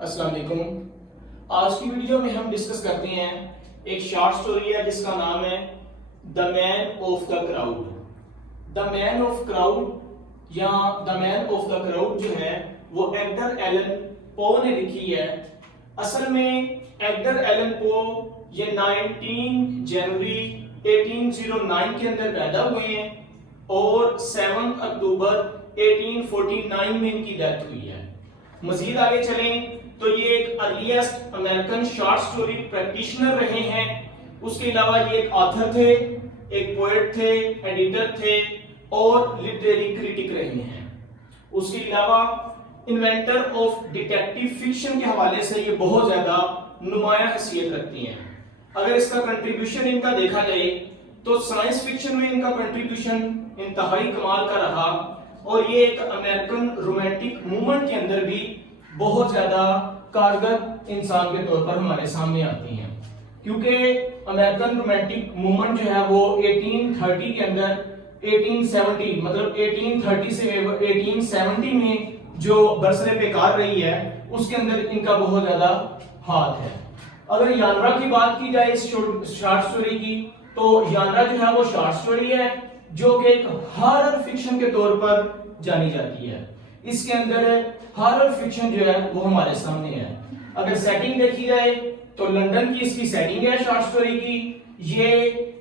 अस्सलाम वालेकुम। आज की वीडियो में हम डिस्कस करते हैं एक शॉर्ट स्टोरी है जिसका नाम है the man of the crowd. The man of crowd या the man of the crowd जो है वो एडगर एलन पो ने लिखी है। असल में एडगर एलन पो ये 19 जनवरी 1809 के अंदर पैदा हुए हैं और 7 अक्टूबर 1849 में इनकी डेथ हुई है। मजीद आगे चलें तो ये एक earliest American short story practitioner रहे हैं। उसके अलावा ये एक ऑथर थे, एक पोएट थे, एडिटर थे और लिटरेरी क्रिटिक रहे हैं। उसके अलावा इन्वेंटर ऑफ डिटेक्टिव फिक्शन के हवाले से ये बहुत ज्यादा नुमाया हैसियत रखती हैं। अगर इसका कंट्रीब्यूशन इनका देखा जाए तो साइंस फिक्शन में इनका कंट्रीब्यूशन इंतहाई कमाल का रहा और ये एक अमेरिकन रोमांटिक मूवमेंट के अंदर भी बहुत ज्यादा कारगर इंसान के तौर पर हमारे सामने आती हैं, क्योंकि अमेरिकन रोमांटिक मूवमेंट जो है वो 1830 के अंदर 1870 मतलब 1830 से 1870 में जो बरसरे बेकार रही है उसके अंदर इनका बहुत ज्यादा हाथ है। अगर यानरा की बात की जाए इस शॉर्ट स्टोरी की तो यानरा जो है वो शॉर्ट स्टोरी है जो कि एक हॉरर फिक्शन के तौर पर जानी जाती है। इसके अंदर हॉरर फिक्शन जो है वो हमारे सामने है। अगर सेटिंग देखी जाए तो लंदन की इसकी सेटिंग है शॉर्ट स्टोरी की। ये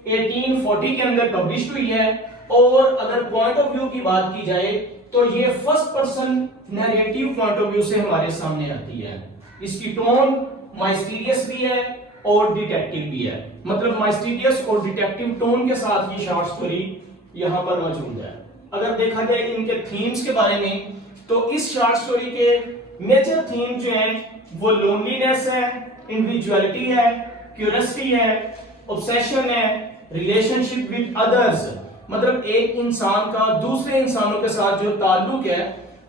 1840 के अंदर पब्लिश हुई है और अगर पॉइंट ऑफ व्यू की बात की जाए तो ये first person narrative point of view से हमारे सामने आती है। इसकी टोन माइस्टीरियस भी है और डिटेक्टिव भी है, मतलब माइस्टीरियस और डिटेक्टिव टोन के साथ ये शॉर्ट स्टोरी यहां पर मौजूद है। अगर देखा जाए इनके थीम्स के बारे में तो इस शॉर्ट स्टोरी के मेजर थीम जो हैं वो लोनलीनेस है, इंडिविजुअलिटी है, क्यूरियोसिटी है, ऑब्सेशन है, रिलेशनशिप विद अदर्स, मतलब एक इंसान का दूसरे इंसानों के साथ जो ताल्लुक है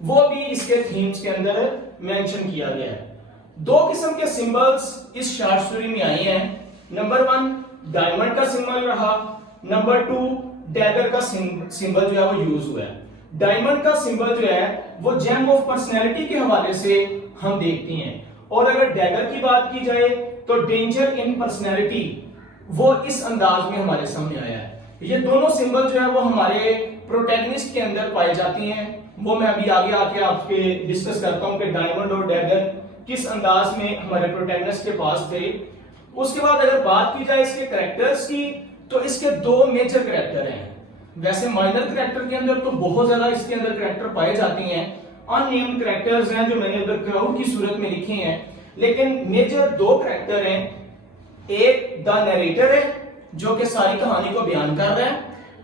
वो भी इसके थीम्स के अंदर मेंशन किया गया है। दो किस्म के सिंबल्स इस शॉर्ट स्टोरी में आए हैं। नंबर 1 डायमंड का सिंबल रहा, नंबर 2 डैगर का सिंबल जो है वो यूज हुआ है। डायमंड का सिंबल जो है वो जेम ऑफ पर्सनैलिटी के हवाले से हम देखते हैं और अगर डैगर की बात की जाए तो डेंजर इन पर्सनैलिटी वो इस अंदाज में हमारे सामने आया है। ये दोनों सिंबल जो है वो हमारे प्रोटैगनिस्ट के अंदर पाए जाते हैं। वो मैं अभी आगे आके आपके डिस्कस करता हूं कि डायमंड और डैगर किस अंदाज में हमारे प्रोटैगनिस्ट के पास थे। उसके बाद अगर बात की जाए इसके कैरेक्टर्स की तो इसके दो मेजर कैरेक्टर हैं। वैसे माइनर कैरेक्टर के अंदर तो बहुत ज्यादा इसके अंदर कैरेक्टर पाए जाते हैं, अननेम्ड कैरेक्टर्स हैं जो मैंने उधर क्राउड की सूरत में लिखे हैं, लेकिन मेजर दो कैरेक्टर हैं। एक द नरेटर है जो कि सारी कहानी को बयान कर रहा है,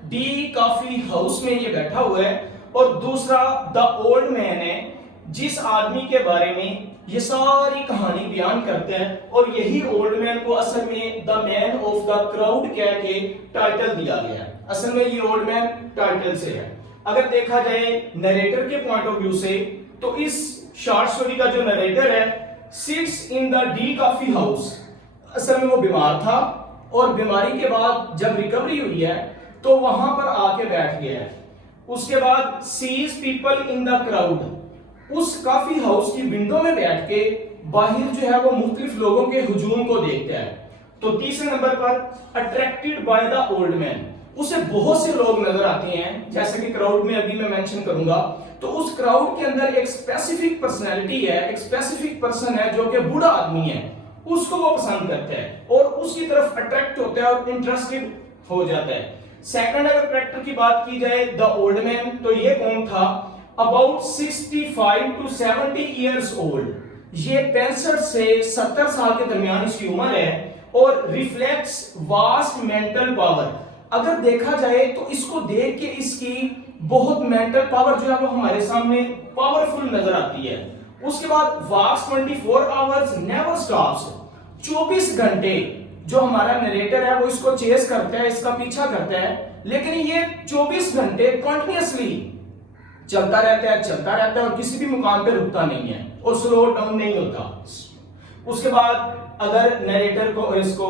डी कॉफी हाउस में ये बैठा हुआ है, और दूसरा द ओल्ड मैन है जिस आदमी के बारे में ये सारी कहानी बयान करते हैं और यही ओल्ड मैन को असल में the man of the crowd कह के टाइटल दिया गया है। असल में ये ओल्ड मैन टाइटल से है। अगर देखा जाए नरेटर के पॉइंट ऑफ व्यू से तो इस शॉर्ट स्टोरी का जो नरेटर है sits in the D coffee house. असल में वो बीमार था और बीमारी के बाद जब रिकवरी हुई है तो वहां पर आके बैठ गया है। उसके बाद sees people in the crowd, उस कॉफी हाउस की विंडो में बैठ के बाहर जो है वो मुख्तलिफ लोगों के हुजूम को देखता है। तो तीसरे नंबर पर attracted by the old man, उसे बहुत से लोग नजर आते हैं जैसे कि क्राउड में अभी मैं मेंशन करूंगा। तो उस क्राउड के अंदर एक स्पेसिफिक पर्सनैलिटी है, एक स्पेसिफिक पर्सन है जो कि बूढ़ा आदमी है, उसको वो पसंद करता है और उसकी तरफ अट्रैक्ट होता है और इंटरेस्टेड हो जाता है। सेकंड अगर कैरेक्टर की बात की जाए द ओल्ड मैन, तो ये कौन था? अबाउट 65 to 70 years old, ये 65 से 70 साल के दरमियान इसकी उम्र है और रिफ्लेक्ट्स वास्ट मेंटल पावर। अगर देखा जाए तो इसको देख के इसकी बहुत मेंटल पावर जो है वो हमारे सामने पावरफुल नजर आती है। उसके बाद वास्ट 24 आवर्स नेवर स्टॉप्स, 24 घंटे जो हमारा नरेटर है वो इसको चेस करता है, इसका पीछा करता है, लेकिन ये 24 घंटे कंटिन्यूअसली चलता रहता है और किसी भी मुकाम पे रुकता नहीं है और स्लो डाउन नहीं होता। उसके बाद अगर नरेटर को इसको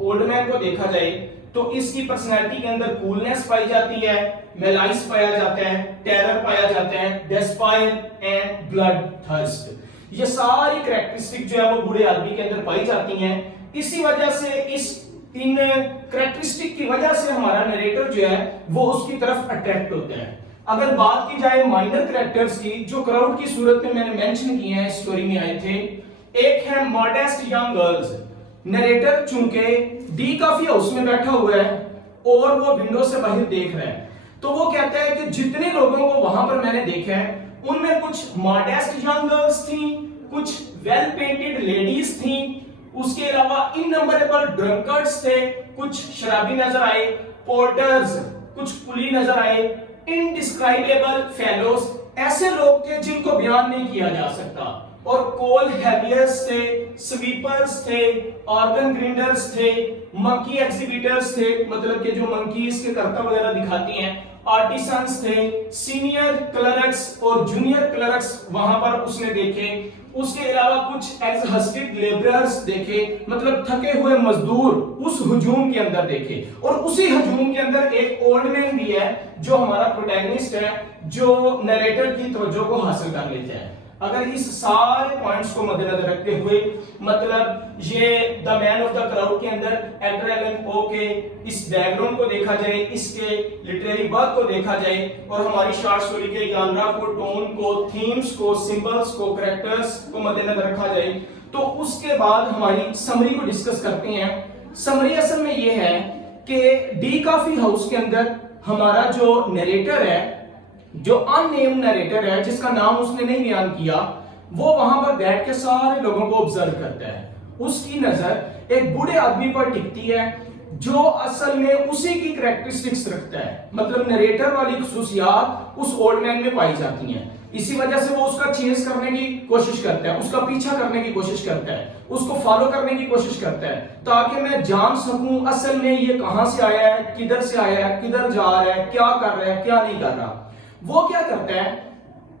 ओल्ड मैन को देखा जाए तो इसकी पर्सनैलिटी के अंदर कूलनेस पाई जाती है, मेलाइस पाया जाता है, टेरर पाया जाता है, डेस्पायर एंड ब्लड थर्स्ट। ये सारी कैरेक्टरिस्टिक जो है वो बूढ़े आदमी के अंदर पाई जाती हैं। इसी वजह से इन कैरेक्टरिस्टिक की वजह से हमारा नरेटर जो है वो उसकी तरफ अट्रैक्ट होता है। अगर बात की जाए माइनर कैरेक्टर्स की जो क्राउड की सूरत में मैंने मेंशन किए हैं, स्टोरी में आए थे, एक है मॉडेस्ट यंग गर्ल्स। नरेटर चूंकि डी कॉफी हाउस में बैठा हुआ है और वो विंडो से बाहर देख रहा है, तो वो कहता है कि जितने लोगों को वहां पर मैंने देखा है उनमें कुछ मॉडेस्ट यंग गर्ल्स थी, कुछ वेल पेंटेड लेडीज थी, उसके अलावा इननंबरेबल ड्रंकर्ड्स थे, कुछ शराबी नजर आए, पोर्टर्स, कुछ कुली नजर आए, इनडिस्क्राइबेबल फेलोज, ऐसे लोग थे जिनको बयान नहीं किया जा सकता, और कोल हैवियर्स थे, स्वीपर्स थे, ऑर्गन ग्राइंडर्स थे, मंकी एग्जिबिटर्स थे, मतलब कि जो मंकीज के करतब वगैरह दिखाती हैं, आर्टिसंस थे, सीनियर क्लर्क्स और जूनियर क्लर्क्स वहां पर उसने देखे। उसके अलावा कुछ एग्जॉस्टेड लेबरर्स देखे, मतलब थके हुए मजदूर उस हुजूम के अंदर देखे। और उसी हुजूम के अंदर एक ओल्ड मैन भी है जो हमारा प्रोटैगनिस्ट है, जो नरेटर की तवज्जो को हासिल कर लेता है। अगर इस सारे पॉइंट्स को मद्देनजर रखते हुए, मतलब ये the man of the crowd के अंदर एडगर एलन पो के इस बैकग्राउंड को देखा जाए, इसके लिटरेरी वर्क को देखा जाए, और हमारी शॉर्ट स्टोरी के जानरा को, टोन को, थीम्स को, सिंबल्स को, कैरेक्टर्स को मद्देनजर रखा जाए, तो उसके बाद हमारी समरी को डिस्कस करते हैं। समरी असल में ये है कि डी कॉफी हाउस के अंदर हमारा जो नरेटर है, जो अननेम्ड नरेटर है, जिसका नाम उसने नहीं बयान किया, वो वहां पर बैठ के सारे लोगों को ऑब्जर्व करता है। उसकी नजर एक बूढ़े आदमी पर टिकती है जो असल में उसी की कैरेक्टरिस्टिक्स रखता है, मतलब नरेटर वाली खुसूसियात उस ओल्ड मैन में पाई जाती हैं। इसी वजह से वो उसका चेंज करने की कोशिश करता है, उसका पीछा करने की कोशिश करता है, उसको फॉलो करने की कोशिश करता है, ताकि मैं जान सकूं असल में ये कहां से आया है, किधर से आया है, किधर जा रहा है, क्या कर रहा है, क्या नहीं कर रहा। वो क्या करता है,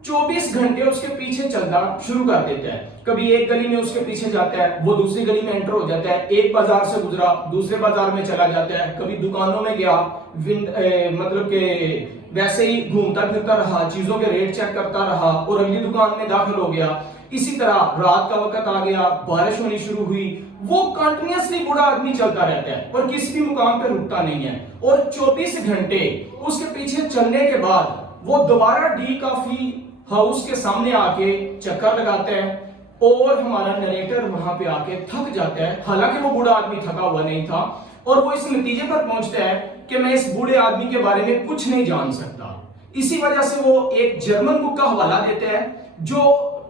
24 घंटे उसके पीछे चलना शुरू कर देता है। कभी एक गली में उसके पीछे जाता है, वो दूसरी गली में एंटर हो जाता है, एक बाजार से गुजरा दूसरे बाजार में चला जाता है, कभी दुकानों में गया, मतलब कि वैसे ही घूमता फिरता रहा, चीजों के रेट चेक करता रहा और अगली दुकान में दाखिल हो गया। इसी तरह रात का वक्त आ गया, बारिश होनी शुरू हुई, वो कंटिन्यूअसली बूढ़ा आदमी चलता रहता है और किसी भी मुकाम पे रुकता नहीं है। और 24 घंटे उसके पीछे चलने के बाद वो दोबारा डी कॉफी हाउस के सामने आके चक्कर लगाता है और हमारा नरेटर वहां पे आके थक जाता है। हालांकि वो बूढ़ा आदमी थका हुआ नहीं था और वो इस नतीजे पर पहुंचता है कि मैं इस बूढ़े आदमी के बारे में कुछ नहीं जान सकता। इसी वजह से वो एक जर्मन बुक का हवाला देते हैं जो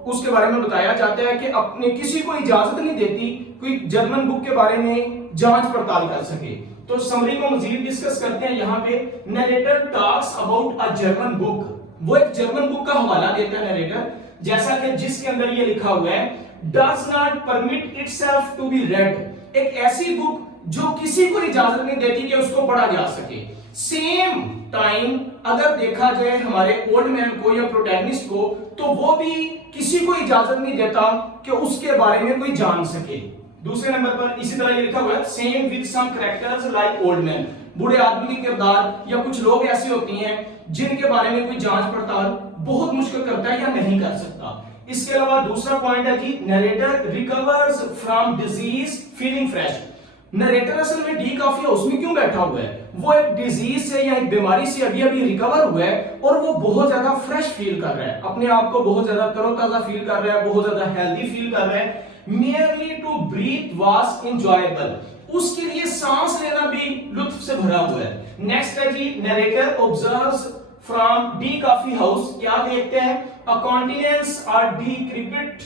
उसके बारे में बताया जाता है कि अपने किसी को इजाजत नहीं देती कोई जर्मन बुक के बारे में जांच पड़ताल कर सके। तो समरी को मजीद डिस्कस करते हैं। यहाँ पे narrator talks about a German book, वो एक जर्मन बुक का हवाला देता है नरेटर, जैसा कि जिसके अंदर ये लिखा हुआ है does not permit itself to be read, एक ऐसी बुक जो किसी को इजाजत नहीं देती कि उसको पढ़ा जा सके। सेम टाइम अगर देखा जाए हमारे ओल्ड मैन को या प्रोटैगनिस्ट को, तो वो भी किसी को इजाजत नहीं देता कि उसके बारे में कोई जान सके। दूसरे नंबर पर इसी तरह ये लिखा हुआ है same with some characters like old man, बूढ़े आदमी के किरदार या कुछ लोग ऐसे होती हैं जिनके बारे में कोई जांच पड़ताल बहुत मुश्किल करता है या नहीं कर सकता। इसके अलावा दूसरा पॉइंट है जी narrator recovers from disease feeling fresh. Narrator असल में डी कॉफी हाउस में क्यों बैठा हुआ है, वो एक डिजीज से या एक बीमारी से अभी अभी रिकवर हुआ है और वो बहुत ज्यादा फ्रेश फील कर रहा है, अपने आप को बहुत ज्यादा तरोताजा फील कर रहा है, बहुत ज्यादा हेल्दी फील कर रहा है। merely to breathe was enjoyable, उसके लिए सांस लेना भी लुत्फ से भरा हुआ है। नेक्स्ट है जी narrator observes from the coffee house, क्या देखते हैं a countenance or decrepit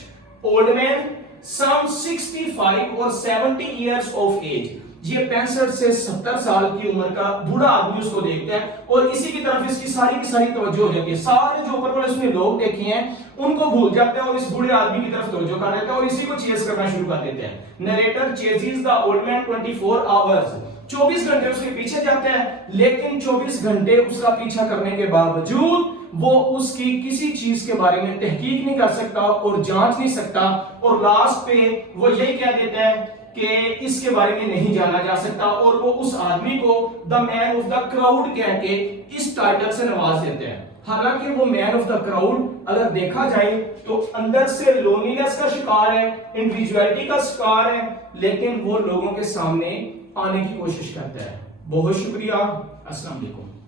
old man some 65 और 70 इयर्स ऑफ एज, ये 65 से 70 साल की उम्र का बूढ़ा आदमी उसको देखता है और इसी की तरफ इसकी सारी की सारी तवज्जो हो जाती है। सारे जो ऊपर वाले उसने लोग देखे हैं उनको भूल जाते हैं और इस बूढ़े आदमी की तरफ तवज्जो कर देता है और इसी को चेस करना शुरू कर देते हैं। Narrator ceases the old man 24 hours, 24 घंटे उसके पीछे जाते हैं, लेकिन 24 घंटे उसका पीछा करने के बावजूद वो उसकी किसी चीज के बारे में तहकीक नहीं कर सकता और जांच नहीं सकता और लास्ट पे वो यही कह देता है कि इसके बारे में नहीं जाना जा सकता और वो उस आदमी को the man of the crowd कह के इस टाइटल से नवाज देते हैं। हालांकि वो मैन ऑफ द क्राउड अगर देखा जाए तो अंदर से लोनलीनेस का शिकार है, इंडिविजुअलिटी का शिकार है, लेकिन वो लोगों के सामने आने की कोशिश करता है। बहुत शुक्रिया, अस्सलाम वालेकुम।